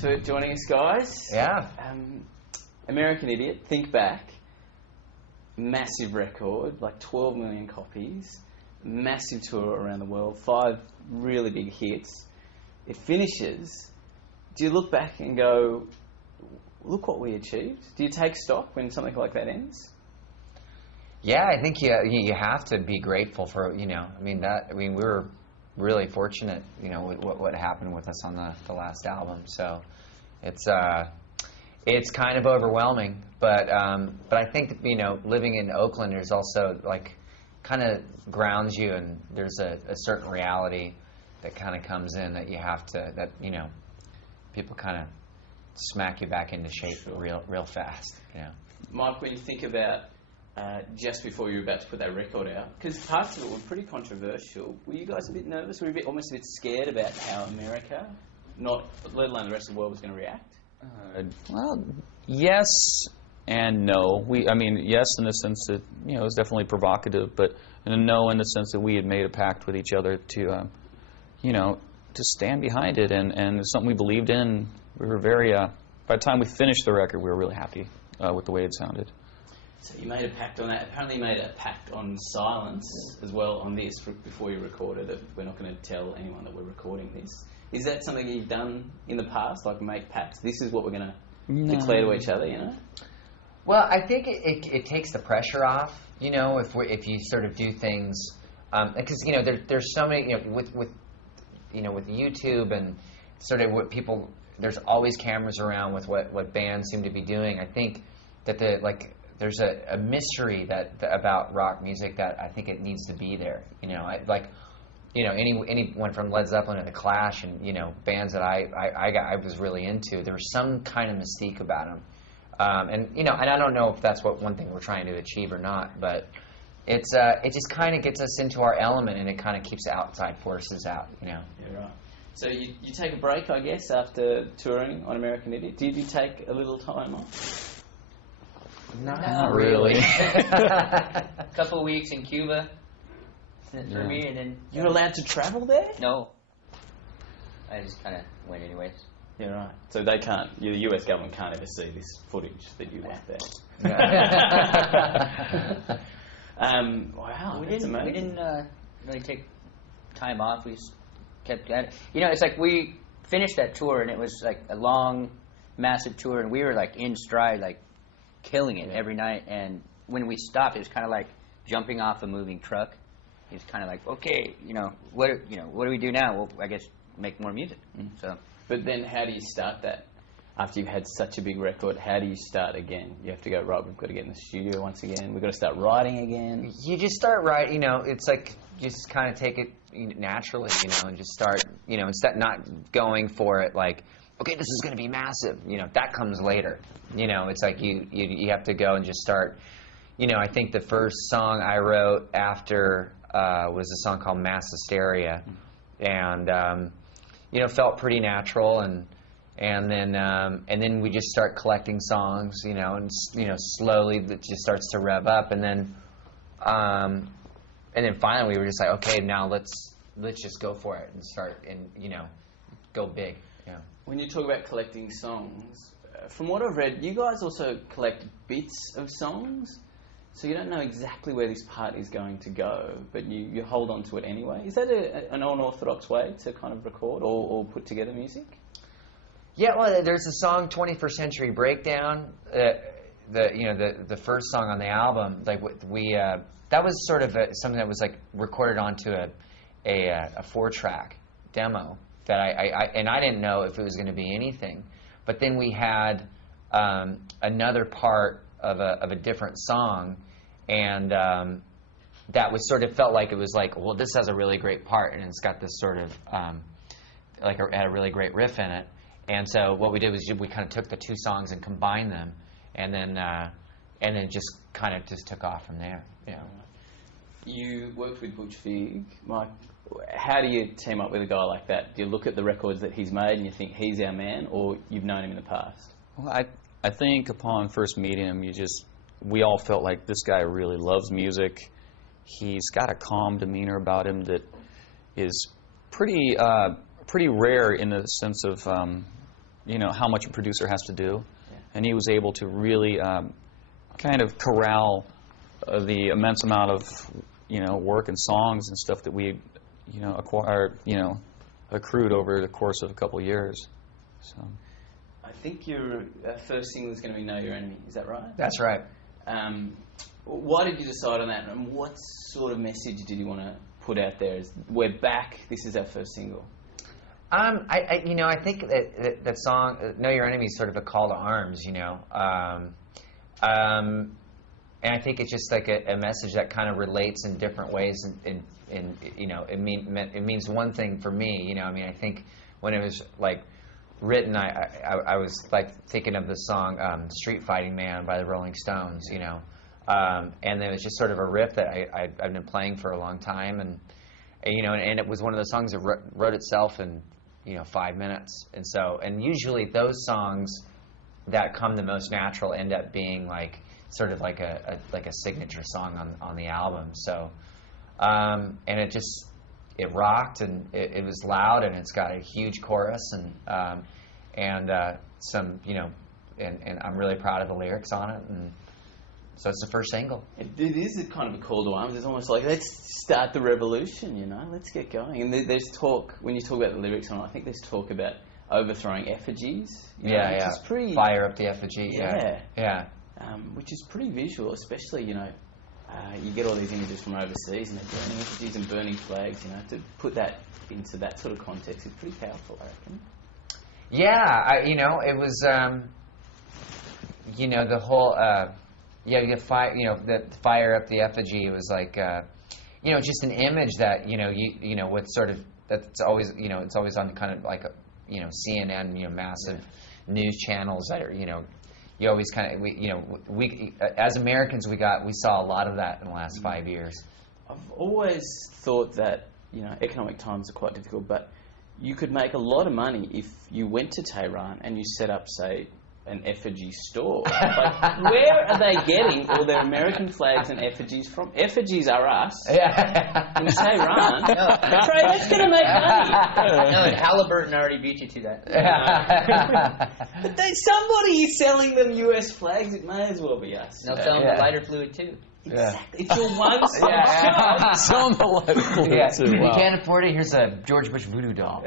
Thanks for joining us, guys. Yeah. American Idiot, think back. Massive record, like 12 million copies. Massive tour around the world. 5 really big hits. It finishes. Do you look back and go, look what we achieved? Do you take stock when something like that ends? Yeah, I think you have to be grateful for, we were really fortunate, with what happened with us on the last album. So it's kind of overwhelming, but I think living in Oakland, there's also kind of grounds you, and there's a certain reality that kind of comes in that you have to people kind of smack you back into shape real fast. Mike, when you think about just before you were about to put that record out, because parts of it were pretty controversial, were you guys a bit nervous? Were you almost a bit scared about how America, let alone the rest of the world, was going to react? Well, yes and no. Yes in the sense that it was definitely provocative, but no in the sense that we had made a pact with each other to to stand behind it, and it's something we believed in. We were very by the time we finished the record, we were really happy with the way it sounded. So you made a pact on that. Apparently you made a pact on silence as well on this before you recorded it. We're not going to tell anyone that we're recording this. Is that something you've done in the past, like make pacts? This is what we're going to declare to each other, Well, I think it takes the pressure off, if you sort of do things, because there's so many, with YouTube and sort of what people, there's always cameras around with what bands seem to be doing. I think that there's a mystery about rock music that I think it needs to be there. Anyone from Led Zeppelin to the Clash and bands that I was really into, there was some kind of mystique about them. And I don't know if that's one thing we're trying to achieve or not, but it just kind of gets us into our element, and it kind of keeps the outside forces out. Yeah, right. So you take a break, I guess, after touring on American Idiot. Did you take a little time off? Not really. A couple of weeks in Cuba for me, and then you're allowed to travel there? No, I just kind of went anyways. Yeah, right. So they can't. The US government can't ever see this footage that you went there. Wow, we that's didn't. amazing. We didn't really take time off. We just kept at it. It's like we finished that tour, and it was like a long, massive tour, and we were like in stride, like killing it every night. And when we stopped, it was kind of like jumping off a moving truck. It was kind of like, okay, what do we do now? Well, I guess make more music. So. But then how do you start that? After you've had such a big record, how do you start again? You have to go, right, we've got to get in the studio once again. We've got to start writing again. You just start writing, it's like you just kind of take it naturally, and just start, instead not going for it like, okay, this is going to be massive. That comes later. It's like you have to go and just start. I think the first song I wrote after was a song called Mass Hysteria, and felt pretty natural, and then we just start collecting songs, and slowly it just starts to rev up, and then finally we were just like, okay, now let's just go for it and start and go big. Yeah. When you talk about collecting songs, from what I've read, you guys also collect bits of songs. So you don't know exactly where this part is going to go, but you hold on to it anyway. Is that an unorthodox way to kind of record or put together music? Yeah, well, there's a song, 21st Century Breakdown, the first song on the album. Like that was sort of something that was like recorded onto a 4-track demo that I didn't know if it was going to be anything. But then we had another part of a different song, and that was sort of felt like it was like, well, this has a really great part, and it's got this sort of had a really great riff in it. And so what we did was we kind of took the two songs and combined them, and then just kind of just took off from there. You worked with Butch Vig, Mike. How do you team up with a guy like that? Do you look at the records that he's made and you think he's our man, or you've known him in the past? Well, I think upon first meeting him, we all felt like this guy really loves music. He's got a calm demeanor about him that is pretty rare in the sense of how much a producer has to do, Yeah. and he was able to really kind of corral the immense amount of work and songs and stuff that we accrued over the course of a couple of years. So I think your first single is going to be Know Your Enemy. Is that right? That's right. Why did you decide on that, and what sort of message did you want to put out there? As we're back. This is our first single. I think that song "Know Your Enemy" is sort of a call to arms, and I think it's just like a message that kind of relates in different ways, and it means one thing for me, I think when it was like written, I was like thinking of the song "Street Fighting Man" by the Rolling Stones, and it was just sort of a riff that I've been playing for a long time, and it was one of those songs that wrote itself in 5 minutes, and usually those songs that come the most natural end up being like sort of like a signature song on the album. So and it rocked, and it was loud, and it's got a huge chorus, and some and I'm really proud of the lyrics on it, and so it's the first single. It is a kind of a call to arms. It's almost like, let's start the revolution, let's get going. And there's talk, when you talk about the lyrics on it, I think there's talk about overthrowing effigies. Which is pretty, fire up the effigy. Yeah. Which is pretty visual, especially, you get all these images from overseas, and they're burning effigies and burning flags, to put that into that sort of context is pretty powerful, I reckon. Yeah, it was, the whole, the fire up the effigy. It was like, just an image that, with sort of, that's always, it's always on kind of like, CNN, massive news channels that are, you always kind of, we as Americans, we saw a lot of that in the last 5 years. I've always thought that, economic times are quite difficult, but you could make a lot of money if you went to Tehran and you set up, say, an effigy store. Like, where are they getting all their American flags and effigies from? Effigies are us. Yeah. In Tehran. That's going to make money. No, and Halliburton already beat you to that. But somebody is selling them US flags. It may as well be us. They'll sell them the lighter fluid too. Exactly. It's your one-stop shop. Some the lighter fluid too. If you Wow. can't afford it, here's a George Bush voodoo doll.